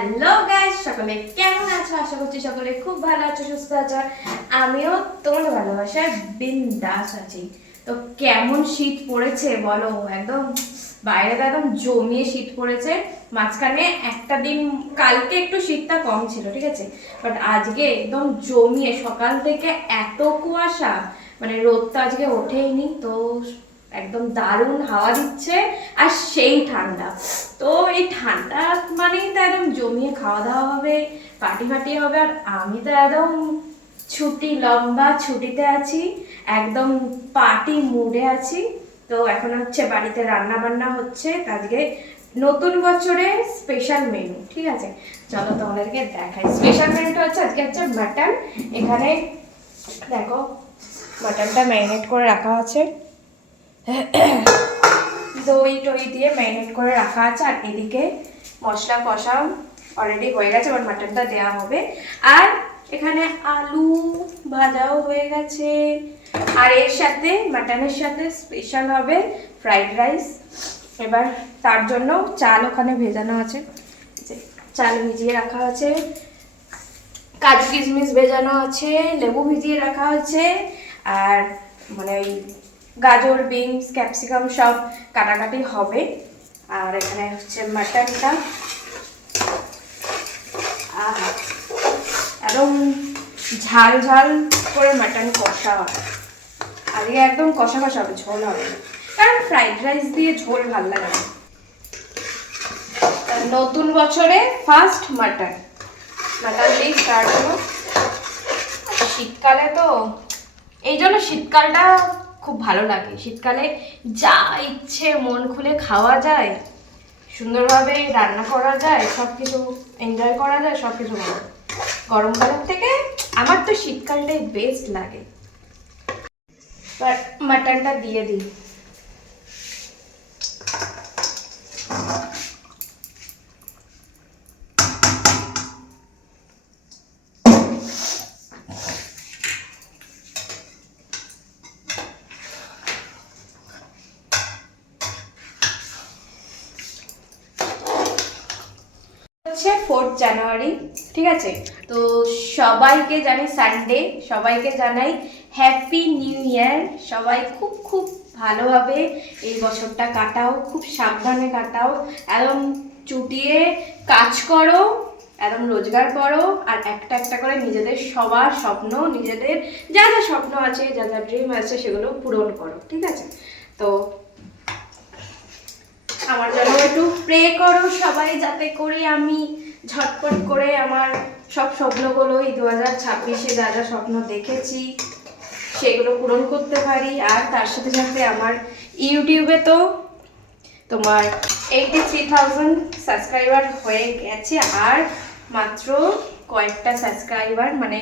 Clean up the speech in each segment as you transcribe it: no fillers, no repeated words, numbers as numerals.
Hello guys, সকলে কেমন আছো? আশা করছি সকলে খুব ভালো আছো, সুস্থ আছো। আমিও তোমাদের ভালোবাসায় বিন্দাস আছি। তো কেমন শীত পড়েছে বলো, একদম বাইরে তো একদম জমিয়ে শীত পড়েছে। মাঝখানে একটা দিন কালকে একটু শীতটা কম ছিল, ঠিক আছে, বাট আজকে একদম জমিয়ে সকাল থেকে এত কুয়াশা, মানে রোদটা আজকে ওঠেইনি তো। একদম দারুণ হাওয়া দিচ্ছে আর সেই ঠান্ডা। তো এই ঠান্ডা মানেই তো একদম জমিয়ে খাওয়া দাওয়া হবে, পার্টি ফার্টি হবে। আর আমি তো একদম ছুটি, লম্বা ছুটিতে আছি, একদম পার্টি মুডে আছি। তো এখন হচ্ছে বাড়িতে রান্না বান্না হচ্ছে আজকে নতুন বছরের স্পেশাল মেনু, ঠিক আছে। চলো তোমাদেরকে দেখাই। স্পেশাল মেনুটা হচ্ছে আজকে হচ্ছে মাটন। এখানে দেখো মাটনটা ম্যারিনেট করে রাখা আছে, দই টই দিয়ে ম্যারিনেট করে রাখা আছে। আর এদিকে মশলা কষাও অলরেডি হয়ে গেছে, এবার মাটনটা দেওয়া হবে। আর এখানে আলু ভাজাও হয়ে গেছে। আর এর সাথে মাটনের সাথে স্পেশাল হবে ফ্রাইড রাইস। এবার তার জন্য চাল ওখানে ভেজানো আছে, চাল ভিজিয়ে রাখা আছে, কাজু কিশমিশ ভেজানো আছে, লেবু ভিজিয়ে রাখা আছে। আর মানে ওই গাজর, বিনস, ক্যাপসিকাম সব কাটাকাটি হবে। আর এখানে হচ্ছে মাটনটা, একদম ঝাল ঝাল করে মাটন কষা হবে আজকে, একদম কষা কষা হবে, ঝোল হবে না, কারণ ফ্রাইড রাইস দিয়ে ঝোল ভালো লাগে না। নতুন বছরে ফার্স্ট মাটন দিয়ে স্টার্ট হলো। শীতকালে তো এই জন্য শীতকালটা খুব ভালো লাগে। শীতকালে যা ইচ্ছে মন খুলে খাওয়া যায়, সুন্দরভাবে রান্না করা যায়, সব কিছু এনজয় করা যায়, সব কিছু ভালো। গরমকালের থেকে আমার তো শীতকালটাই বেস্ট লাগে। এবার মাটনটা দিয়ে দিই। হচ্ছে 4th জানুয়ারি, ঠিক আছে। তো সবাইকে জানি সানডে, সবাইকে জানাই হ্যাপি নিউ ইয়ার। সবাই খুব খুব ভালোভাবে এই বছরটা কাটাও, খুব সাবধানে কাটাও, একদম চুটিয়ে কাজ করো, একদম রোজগার করো। আর একটা একটা করে নিজেদের সবার স্বপ্ন, নিজেদের যা যা স্বপ্ন আছে, যা যা ড্রিম আছে, সেগুলো পূরণ করো, ঠিক আছে। তো আমার জন্য একটু প্রে করো সবাই, যাতে করে আমি ঝটপট করে আমার সব স্বপ্নগুলো এই 2026-এ যা যা স্বপ্ন দেখেছি সেগুলো পূরণ করতে পারি। আর তার সাথে সাথে আমার ইউটিউবে তো তোমার 83,000 সাবস্ক্রাইবার হয়ে গেছে, আর মাত্র কয়েকটা সাবস্ক্রাইবার, মানে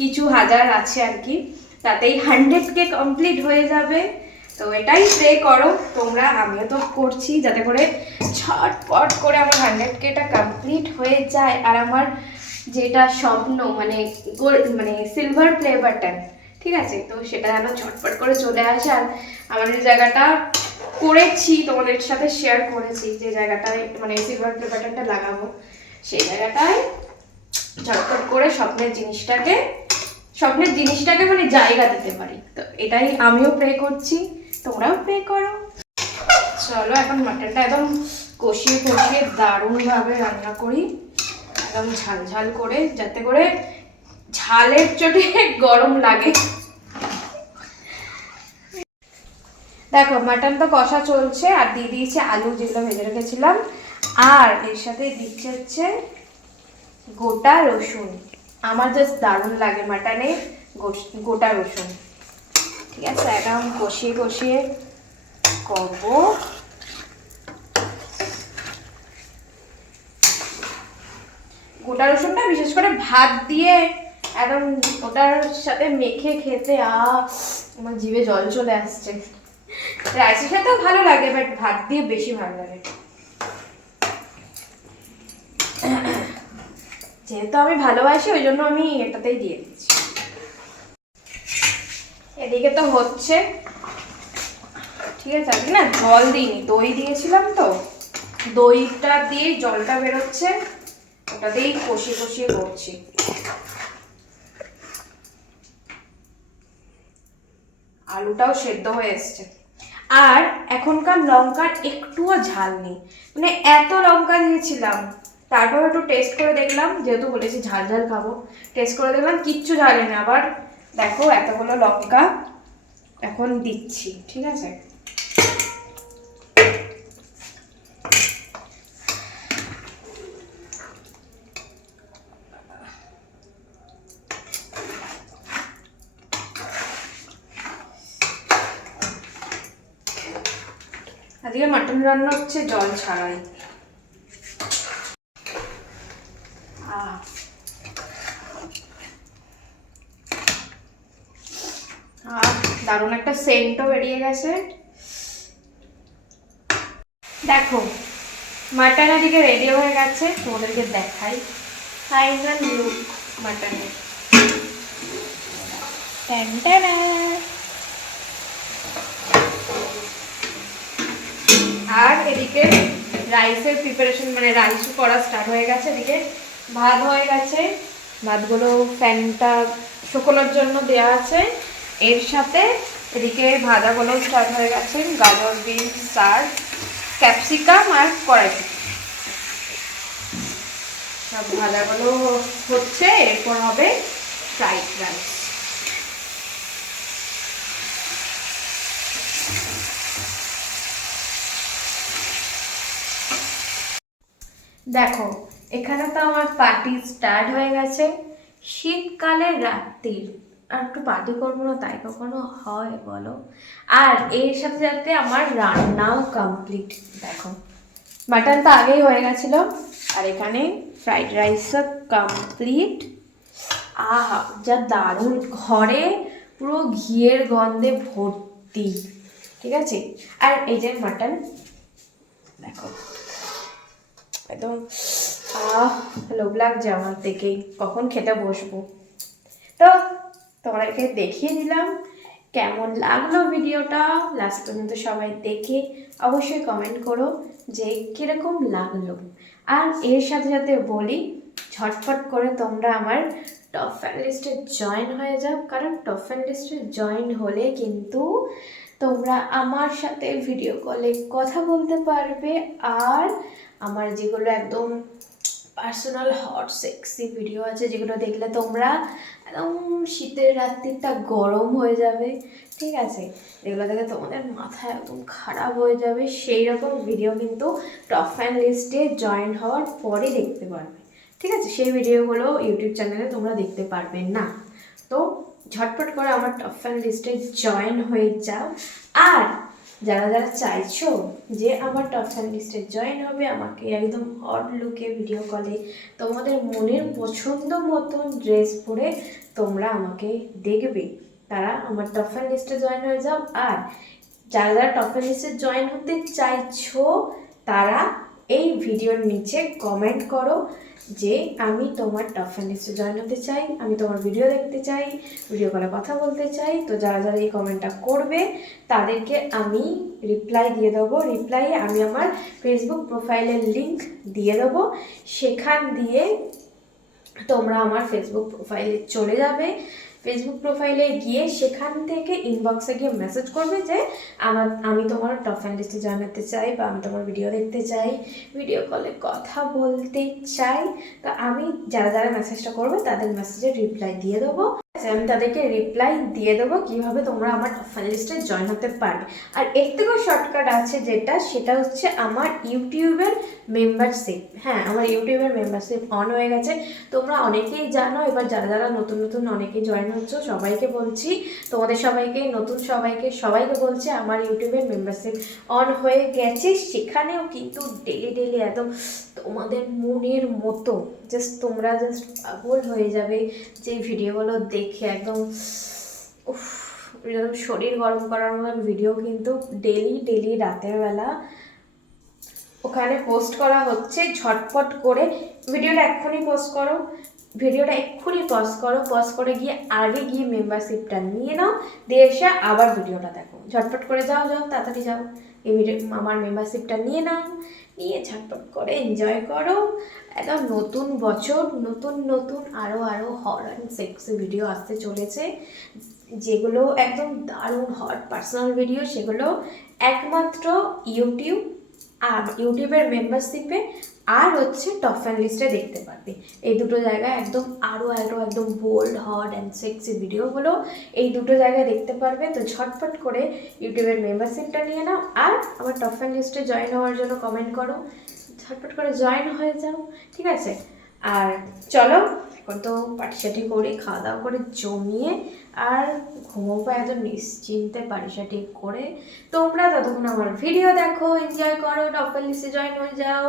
কিছু হাজার আছে আর কি, তাতেই 100K কমপ্লিট হয়ে যাবে। তো এটাই প্রে করো তোমরা, আমিও তো করছি, যাতে করে ছটপট করে আমার 100Kটা কমপ্লিট হয়ে যায়। আর আমার যেটা স্বপ্ন, মানে মানে সিলভার প্লে বাটন, ঠিক আছে, তো সেটা যেন ছটপট করে চলে আসে। আর আমাদের জায়গাটা করেছি, তোমাদের সাথে শেয়ার করেছি, যে জায়গাটায় মানে সিলভার প্লে বাটনটা লাগাবো, সেই জায়গাটায় ঝটপট করে স্বপ্নের জিনিসটাকে মানে জায়গা দিতে পারি। তো এটাই আমিও প্রে করছি, তোমরাও প্রে করো। চলো এখন মাটনটা একদম কষিয়ে কষিয়ে দারুণভাবে রান্না করি, একদম ঝাল ঝাল করে, যাতে করে ঝালের চোটে গরম লাগে। দেখো মাটন তো কষা চলছে, আর দিয়ে দিয়েছে আলু যেগুলো ভেজে রেখেছিলাম। আর এর সাথে দিচ্ছে হচ্ছে গোটা রসুন। আমার জাস্ট দারুণ লাগে মাটনে গোটা রসুন, ঠিক আছে। একদম কষিয়ে কষিয়ে করবো। গোটা রসুনটা বিশেষ করে ভাত দিয়ে একদম ওটার সাথে মেখে খেতে আমার জিভে জল চলে আসছে। রাইসের সাথেও ভালো লাগে, বাট ভাত দিয়ে বেশি ভালো লাগে। যেহেতু আমি ভালোবাসি, ওই জন্য আমি এটাতেই দিয়ে দিচ্ছি। এদিকে তো হচ্ছে, ঠিক আছে। আজকে না জল দিইনি, দই দিয়েছিলাম, তো দইটা দিয়ে জলটা বেরোচ্ছে। ওটাতেই কষিয়ে কষিয়ে করছি। আলুটাও সেদ্ধ হয়ে এসছে। আর এখনকার লঙ্কার একটুও ঝাল নেই, মানে এত লঙ্কা দিয়েছিলাম, তারপর একটু টেস্ট করে দেখলাম, যেহেতু বলেছি ঝাল ঝাল খাবো, টেস্ট করে দেখলাম কিচ্ছু ঝাল নেই। আবার দেখো এতগুলো লঙ্কা এখন দিচ্ছি, ঠিক আছে। আজকে মাটন রান্না হচ্ছে জল ছাড়াই। দারুণ একটা সেন্টও বেরিয়ে গেছে। দেখো মাটন এদিকে রেডি হয়ে গেছে, তোমাদেরকে দেখাই ফাইনাল লুক মাটনের। আর এদিকে রাইসের প্রিপারেশন, মানে রাইস করা স্টার্ট হয়ে গেছে। এদিকে ভাত হয়ে গেছে, ভাতগুলো ফ্যানটা শুকোনোর জন্য দেওয়া আছে। এর সাথে এদিকে ভাজাগুলো স্টার্ট হয়ে গেছে, গাজর, বিনস, শাক, ক্যাপসিকাম আর কড়াইশুঁটি, সব ভাজাগুলো হচ্ছে। এরপর হবে ফ্রাইড রাইস। দেখো এখানে তো আমার পার্টি স্টার্ট হয়ে গেছে। শীতকালের রাত্রির আর একটু পার্টি করবো না তাই কখনো হয় বলো? আর এর সাথে সাথে আমার রান্নাও কমপ্লিট। দেখো মাটন তো আগেই হয়ে গেছিল, আর এখানে ফ্রাইড রাইসও কমপ্লিট। আহা যা দারুণ, ঘরে পুরো ঘিয়ের গন্ধে ভর্তি, ঠিক আছে। আর এই যে মাটন দেখো একদম লোভ লাগছে আমার দেখেই, কখন খেতে বসবো। তো তোমাদেরকে দেখিয়ে দিলাম, কেমন লাগলো ভিডিওটা। লাস্ট পর্যন্ত সবাই দেখে অবশ্যই কমেন্ট করো যে কীরকম লাগলো। আর এর সাথে সাথে বলি, ঝটফট করে তোমরা আমার টপ ফ্যান লিস্টে জয়েন হয়ে যাও, কারণ টপ ফ্যান লিস্টে জয়েন হলে কিন্তু তোমরা আমার সাথে ভিডিও কলে কথা বলতে পারবে। আর আমার যেগুলো একদম পার্সোনাল হট সেক্সি ভিডিও আছে, যেগুলো দেখলে তোমরা একদম শীতের রাত্রিটা গরম হয়ে যাবে, ঠিক আছে, এগুলো দেখে তোমাদের মাথা একদম খারাপ হয়ে যাবে, সেই রকম ভিডিও কিন্তু টপ ফ্যান লিস্টে জয়েন হওয়ার পরে দেখতে পারবে, ঠিক আছে। সেই ভিডিওগুলো ইউটিউব চ্যানেলে তোমরা দেখতে পারবে না। তো ঝটপট করে আমার টপ ফ্যান লিস্টে জয়েন হয়ে যাও। আর যারা যারা চাইছো যে আমার টপ ফ্যান লিস্টে জয়েন হবে, আমাকে একদম হট লুকে ভিডিও কলে তোমাদের মনের পছন্দ মতন ড্রেস পরে তোমরা আমাকে দেখবে, তারা আমার টপ ফ্যান লিস্টে জয়েন হয়ে যাও। আর যারা যারা টপ ফ্যান লিস্টে জয়েন হতে চাইছো তারা এই ভিডিওর নিচে কমেন্ট করো যে আমি তোমার টপ ফ্যান লিস্টে জয়েন হতে চাই, আমি তোমার ভিডিও দেখতে চাই, ভিডিও কলে কথা বলতে চাই। তো যারা যারা এই কমেন্টটা করবে তাদেরকে আমি রিপ্লাই দিয়ে দেবো। রিপ্লাইয়ে আমি আমার ফেসবুক প্রোফাইলের লিঙ্ক দিয়ে দেবো, সেখান দিয়ে তোমরা আমার ফেসবুক প্রোফাইলে চলে যাবে। ফেসবুক প্রোফাইলে গিয়ে সেখান থেকে ইনবক্সে গিয়ে মেসেজ করবে যে আমি তোমার টপ ফ্যান লিস্টে জয়েন হতে চাই, বা আমি তোমার ভিডিও দেখতে চাই, ভিডিও কলে কথা বলতে চাই। তো আমি যারা যারা মেসেজটা করবে তাদের মেসেজে রিপ্লাই দিয়ে দেবো। আমি তাদেরকে রিপ্লাই দিয়ে দেবো কীভাবে তোমরা আমার টপ ফ্যান লিস্টে জয়েন হতে পারবে। আর এর থেকেও শর্টকাট আছে সেটা হচ্ছে আমার ইউটিউবের মেম্বারশিপ। হ্যাঁ, আমার ইউটিউবের মেম্বারশিপ অন হয়ে গেছে, তোমরা অনেকেই জানো। এবার যারা যারা নতুন নতুন অনেকেই জয়েন হচ্ছে সবাইকে বলছি, তোমাদের সবাইকে, নতুন সবাইকে বলছি আমার ইউটিউবের মেম্বারশিপ অন হয়ে গেছে। সেখানেও কিন্তু ডেলি একদম তোমাদের মনের মতো তোমরা পাগল হয়ে যাবে যে ভিডিওগুলো দেখে, একদম শরীর গরম করার মতন ভিডিও কিন্তু ডেলি রাতের বেলা ওখানে পোস্ট করা হচ্ছে। ঝটপট করে ভিডিওটা এক্ষুনি পোস্ট করো, পজ করে গিয়ে আগে গিয়ে মেম্বারশিপটা নিয়ে নাও, দিয়ে এসে আবার ভিডিওটা দেখো। ঝটপট করে যাও তাড়াতাড়ি যাও, এই ভিডিও আমার মেম্বারশিপটা নিয়ে নাও, নিয়ে ঝটপট করে এনজয় করো। একদম নতুন বছর, নতুন নতুন আরও আরও হট অ্যান্ড সেক্সি ভিডিও আসতে চলেছে, যেগুলো একদম দারুণ হট পার্সোনাল ভিডিও, সেগুলো একমাত্র ইউটিউব আর ইউটিউবের মেম্বারশিপে আর হচ্ছে টপ ফ্যান লিস্টে দেখতে পারবে। এই দুটো জায়গায় একদম আরও আরও একদম বোল্ড হট অ্যান্ড সেক্সি ভিডিওগুলো এই দুটো জায়গায় দেখতে পারবে। তো ঝটপট করে ইউটিউবের মেম্বারশিপটা নিয়ে নাও, আর আমার টপ ফ্যান লিস্টে জয়েন হওয়ার জন্য কমেন্ট করো, ঝটপট করে জয়েন হয়ে যাও, ঠিক আছে? আর চলো এখন তো পার্টি সার্টি করে খাওয়া দাওয়া করে জমিয়ে আর ঘুমোবো একদম নিশ্চিন্তে পার্টি সার্টি করে। তোমরা ততক্ষণ আমার ভিডিও দেখো, এনজয় করো, টপ ফ্যান লিস্টে জয়েন হয়ে যাও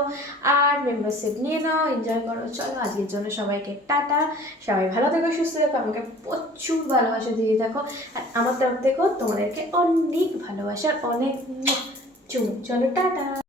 আর মেম্বারশিপ নিয়ে নাও, এনজয় করো। চলো আজকের জন্য সবাইকে টাটা, সবাই ভালো থেকো, সুস্থ থেকো, আমাকে প্রচুর ভালোবাসা দিয়ে দেখো, আর আমার তরফ থেকেও তোমাদেরকে অনেক ভালোবাসার অনেক চুমু। চলো টাটা।